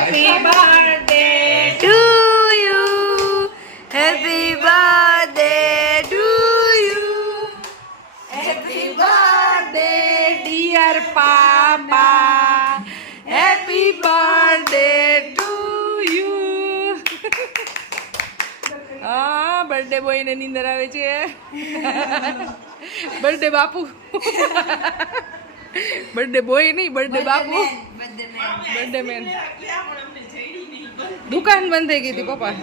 Happy birthday to you. Happy birthday to you. Happy birthday dear Papa. Happy birthday to you. હા birthday boy ને નીંદર આવે છે. Birthday બાપુ. Birthday boy નહીં બર્થડે બાપુ. Birthday man. દુકાન બંધ થઈ ગઈ હતી પપ્પા.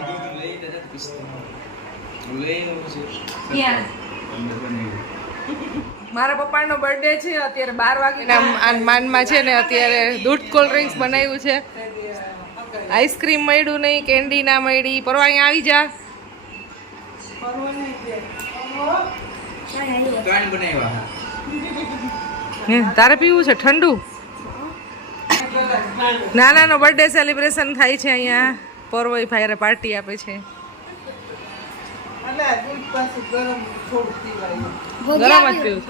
મારા પપ્પાનો બર્થડે છે અત્યારે 12 વાગે માનમાં છે ને અત્યારે દૂધ કોલ્ડ ડ્રિંક્સ બનાવ્યું છે. આઈસ્ક્રીમ મળ્યું નહીં, કેન્ડી ના મળી. પરવા અહીંયા આવી જા. તારે પીવું છે ઠંડુ? નાનાનો બર્થડે સેલિબ્રેશન થાય છે અહીંયા. પરવઈ ભાઈ પાર્ટી આપે છે. ગરમ જ પીવું.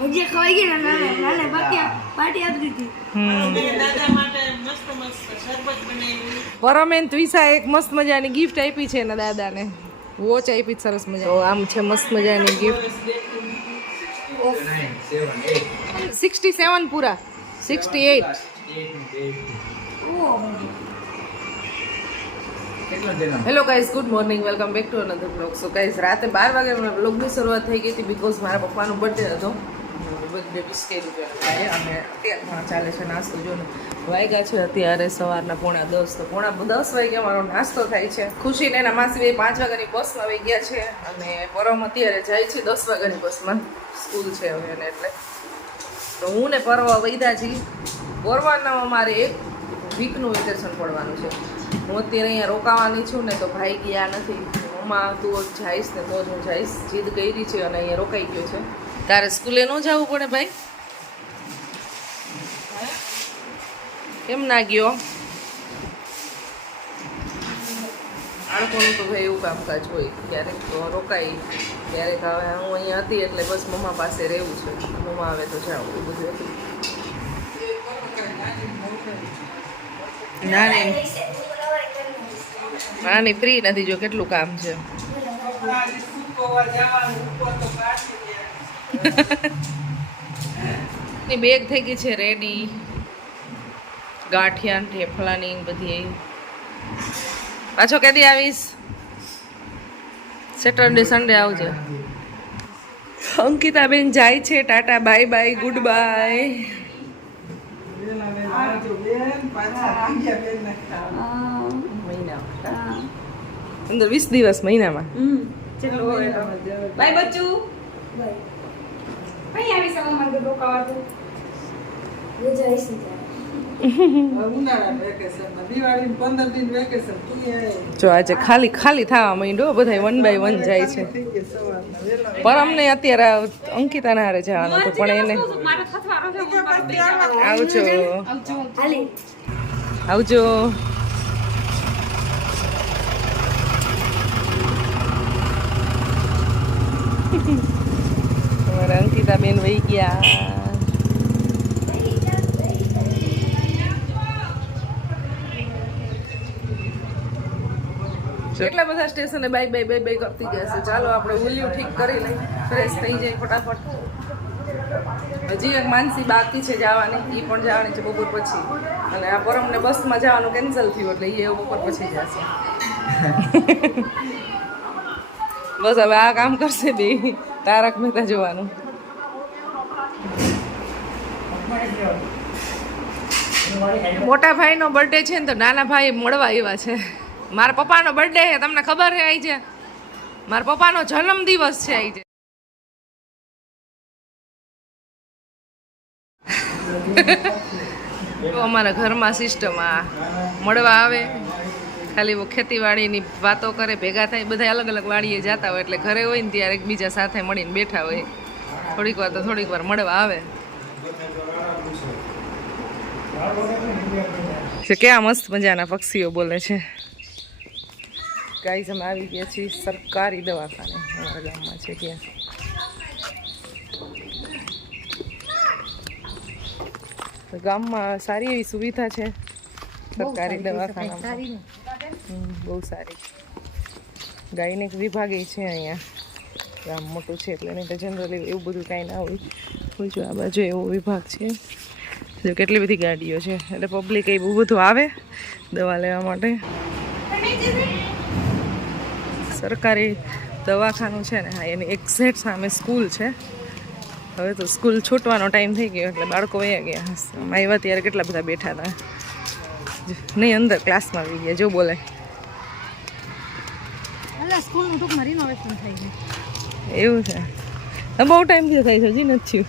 પરમેન ત્વિષા એક મસ્ત મજાની ગિફ્ટ આપી છે એના દાદાને. વોચ આપી સરસ મજા. આમ છે મસ્ત મજાની ગિફ્ટ. 67 પૂરા 68. Hello guys, good morning, welcome back to another blog. So guys રાતે 12 વાગે બ્લોગની શરૂઆત થઈ ગઈ હતી બિકોઝ મારા પપ્પાનો બર્થડે હતો. બર્થડે વિશ કર્યું છે અને અત્યારે ચાલે છે નાસ્તો. જો ને વાગ્યા છે અત્યારે સવારના 9:30. તો 9:10 વાગ્યા મારો નાસ્તો થાય છે. ખુશીને એના માસી 5 વાગ્યાની બસમાં આવી ગયા છે અને પરમ અત્યારે જાય છે 10 વાગ્યાની બસમાં. સ્કૂલ છે હવે એને એટલે. તો હું ને પરવા વૈદા છીએ. પરવાના મારે 1 વીકનું વેકેશન પડવાનું છે. હું અત્યારે અહીંયા રોકાવાની છું ને તો ભાઈ ગયા નથી. મમ્મા તું જઈશ ને તો જ હું જઈશ. જીદ કરી છે અને અહીંયા રોકાઈ ગયો છે. તારે સ્કૂલે ન જવું પડે ભાઈ? કેમ ના ગયો? બાળકોનું તો ભાઈ એવું કામકાજ હોય. ક્યારેક તો રોકાઈ, ક્યારેક હવે હું અહીંયા હતી એટલે બસ મમ્મા પાસે રહેવું છે. મમ્મા આવે તો જાવ એવું બધું હતું. નાની ફ્રી નથી. જો કેટલું કામ છે. બેગ થઈ ગઈ છે રેડી. ગાંઠિયા ઠેફલાની બધી. પાછો ક્યાંથી આવીશ? સેટરડે સન્ડે આવજે. અંકિતાબેન જાય છે. Tata bye bye good bye. અંદર 20 દિવસ મહિનામાં. બાય બચ્ચુ. કઈ આવી સવા મને રોકાવા તો એ જઈશ ને. જો આજે ખાલી ખાલી થવા માંડ્યો. બધા 1 by 1 જાય છે. પરમને અત્યારે અંકિતાના હારે જવાનું હતું પણ એને આવજો આવજો. તમારા અંકિતાબેન વહી ગયા. એટલા બધા સ્ટેશને બાય બાય બાય બાય કરતી જશે. ચાલો આપણે ઉલ્યું ઠીક કરી લઈએ, ફ્રેશ થઈ જાય ફટાફટ. હજી એક માનસી બાકી છે જવાની. એ પણ જવાની છે બપોર પછી. અને આ પરમને બસમાં જવાનું કેન્સલ થયું એટલે એ બપોર પછી જશે. બસ હવે આ કામ કરશે બે. તારક મહેતા જોવાનું. મોટા ભાઈનો બર્થડે છે ને તો નાના ભાઈ મળવા આવ્યા છે. મારા પપ્પાનો બર્થડે છે, તમને ખબર છે? આવી છે મારા પપ્પાનો જન્મ દિવસ છે. આવી છે તો અમારા ઘરમાં સિસ્ટમ આ મળવા આવે. ખાલી ખેતીવાડીની વાતો કરે, ભેગા થાય. બધા અલગ અલગ વાડીએ જતા હોય એટલે ઘરે હોય ને ત્યારે એકબીજા સાથે મળીને બેઠા હોય. થોડીક વાર તો થોડીક વાર મળવા આવે. કેવા મસ્ત મજાના પક્ષીઓ બોલે છે. ગાઈસ અમે આવી ગયા છીએ સરકારી દવાખાને અમારા ગામમાં છે ત્યાં. ગામમાં સારી એવી સુવિધા છે. સરકારી દવાખાના બહુ સારી ગાયનેક વિભાગ છે અહીંયા ગામ મોટું છે એટલે નહીં તો જનરલી એવું બધું કાંઈ ના હોય જો આ બાજુ એવો વિભાગ છે જો કેટલી બધી ગાડીઓ છે એટલે પબ્લિક એ બહુ બધું આવે દવા લેવા માટે સરકારી દવાખાનું છે ને હા એની એક્ઝેક્ટ સામે સ્કૂલ છે હવે તો સ્કૂલ છૂટવાનો ટાઈમ થઈ ગયો એટલે બાળકો વયા ગયા આવ્યા ત્યારે કેટલા બધા બેઠા હતા નહીં અંદર ક્લાસમાં આવી ગયા જો બોલે એવું છે બહુ ટાઈમથી થાય છે હજી નથી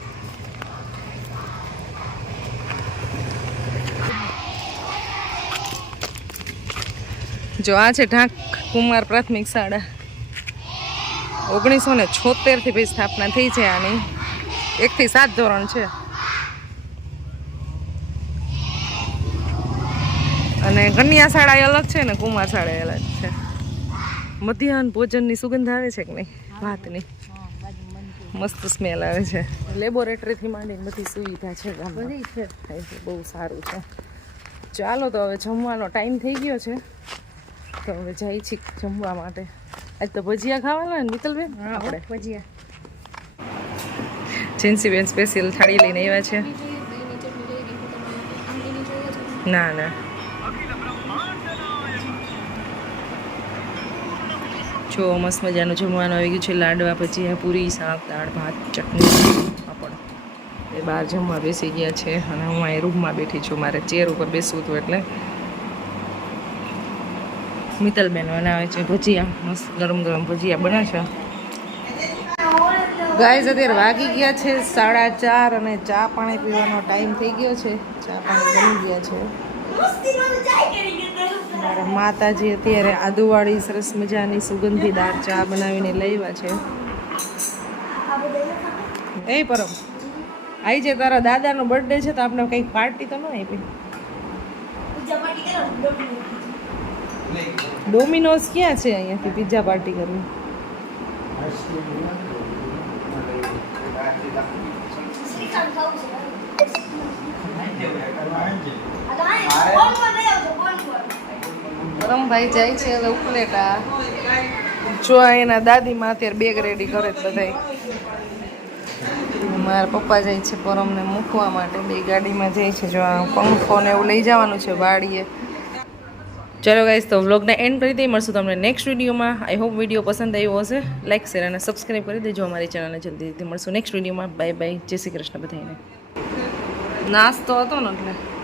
જો આ છે ઢાંક કુમાર પ્રાથમિક શાળા 1976 થી સ્થાપના થઈ છે આની 1 થી 7 ધોરણ છે અને કન્યા શાળા અલગ છે ને કુમાર શાળા અલગ છે મધ્યાહન ભોજનની સુગંધ આવે છે કે નહીં ભાતની મસ્ત સ્મેલ આવે છે લેબોરેટરીથી માંડીને બધી સુવિધા છે ગામમાં બહુ સારું છે ચાલો તો હવે જમવાનો ટાઈમ થઈ ગયો છે તો હવે જઈ છીએ જમવા માટે આજ તો ભજીયા ખાવાના ને મિત્તલબેન આપણે ભજીયા જીન્સીબેન સ્પેશિયલ થાળી લઈને આવ્યા છે ના ના જો મસ્ત મજાનું જમવાનું આવી ગયું છે લાડવા ભજીયા પૂરી શાક દાળ ભાત ચટણી પાપડ એ બહાર જમવા બેસી ગયા છે અને હું અહીં રૂમમાં બેઠી છું મારે ચેર ઉપર બેસવું હતું એટલે મિત્તલબેન બનાવે છે ભજીયા મસ્ત ગરમ ગરમ ભજીયા બને છે ગાઈઝ અત્યારે વાગી ગયા છે 4:30 અને ચા પાણી પીવાનો ટાઈમ થઈ ગયો છે ચા પાણી બની ગયા છે મારા માતાજી અત્યારે આદુવાળી સરસ મજાની સુગંધીદાર ચા બનાવીને લાવ્યા છે એ પરમ આવી છે તારા દાદાનો બર્થડે છે તો આપણે કંઈક પાર્ટી તો ન આપી ડોમિનોઝ ક્યાં છે અહીંયાથી પિઝા પાર્ટી કરવી પરમભાઈ જાય છે હવે ઉપલેટા જો એના દાદીમાં અત્યારે બેગ રેડી કરે બધાય મારા પપ્પા જાય છે પરમને મૂકવા માટે બે ગાડીમાં જાય છે જો આ પંખો ને એવું લઈ જવાનું છે વાડીએ ચલો ગાઈસ તો વ્લોગને એન્ડ કરી દઈએ મળશું તમને નેક્સ્ટ વિડીયોમાં આઈ હોપ વિડીયો પસંદ આવ્યો હશે લાઈક શેર અને સબસ્ક્રાઈબ કરી દેજો અમારી ચેનલને જલ્દીથી મળશું નેક્સ્ટ વિડીયોમાં બાય બાય જય શ્રી કૃષ્ણ બધાને નાસ્તો હતો ને એટલે